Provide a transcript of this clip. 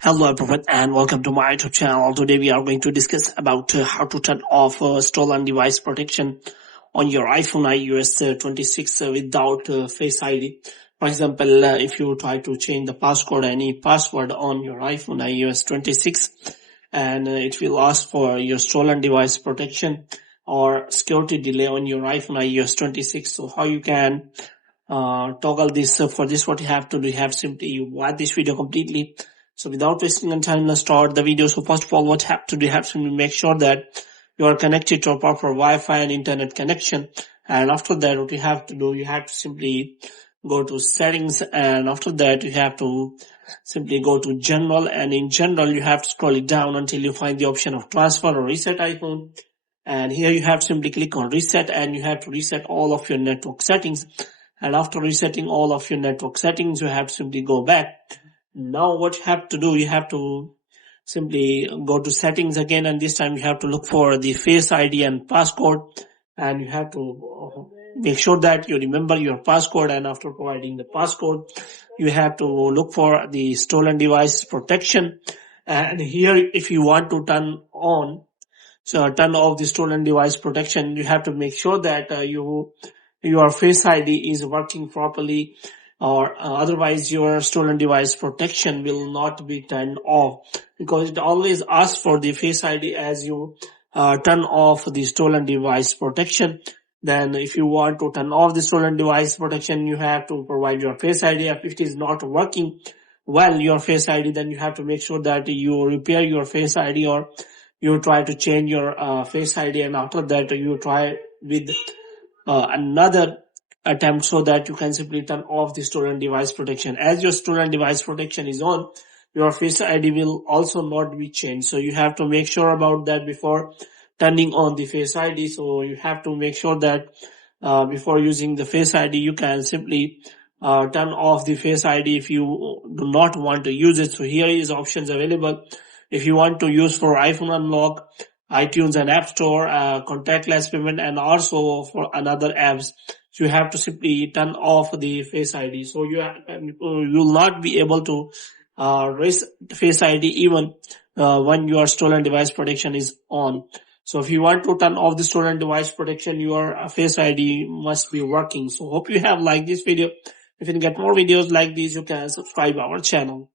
Hello everyone and welcome to my YouTube channel. Today we are going to discuss about how to turn off stolen device protection on your iPhone iOS 26 without Face ID. For example, if you try to change the passcode, any password on your iPhone iOS 26, and it will ask for your stolen device protection or security delay on your iPhone iOS 26. So how you can toggle this? For this, what you have to do, you have simply watch this video completely. So without wasting any time, let's start the video. So first of all, what you have to do, you have to make sure that you are connected to a proper Wi-Fi and internet connection. And after that, what you have to do, you have to simply go to settings, and after that you have to simply go to general, and in general you have to scroll it down until you find the option of transfer or reset iPhone. And here you have to simply click on reset, and you have to reset all of your network settings. And after resetting all of your network settings, you have to simply go back. Now what you have to do, you have to simply go to settings again, and this time you have to look for the Face ID and passcode, and you have to make sure that you remember your passcode. And after providing the passcode, you have to look for the stolen device protection. And here, if you want to turn off the stolen device protection, you have to make sure that your Face ID is working properly, or otherwise your stolen device protection will not be turned off, because it always asks for the Face ID as you turn off the stolen device protection. Then if you want to turn off the stolen device protection, you have to provide your Face ID. If it is not working well, your Face ID, then you have to make sure that you repair your Face ID, or you try to change your Face ID, and after that you try with another attempt, so that you can simply turn off the stolen device protection. As your stolen device protection is on, your Face ID will also not be changed. So you have to make sure about that before turning on the Face ID. So you have to make sure that before using the Face ID, you can simply turn off the Face ID if you do not want to use it. So here is options available. If you want to use for iPhone unlock, iTunes and App Store, contactless payment, and also for another apps, you have to simply turn off the Face ID. So you will not be able to raise Face ID even when your stolen device protection is on. So if you want to turn off the stolen device protection, your Face ID must be working. So hope you have liked this video. If you get more videos like these, you can subscribe our channel.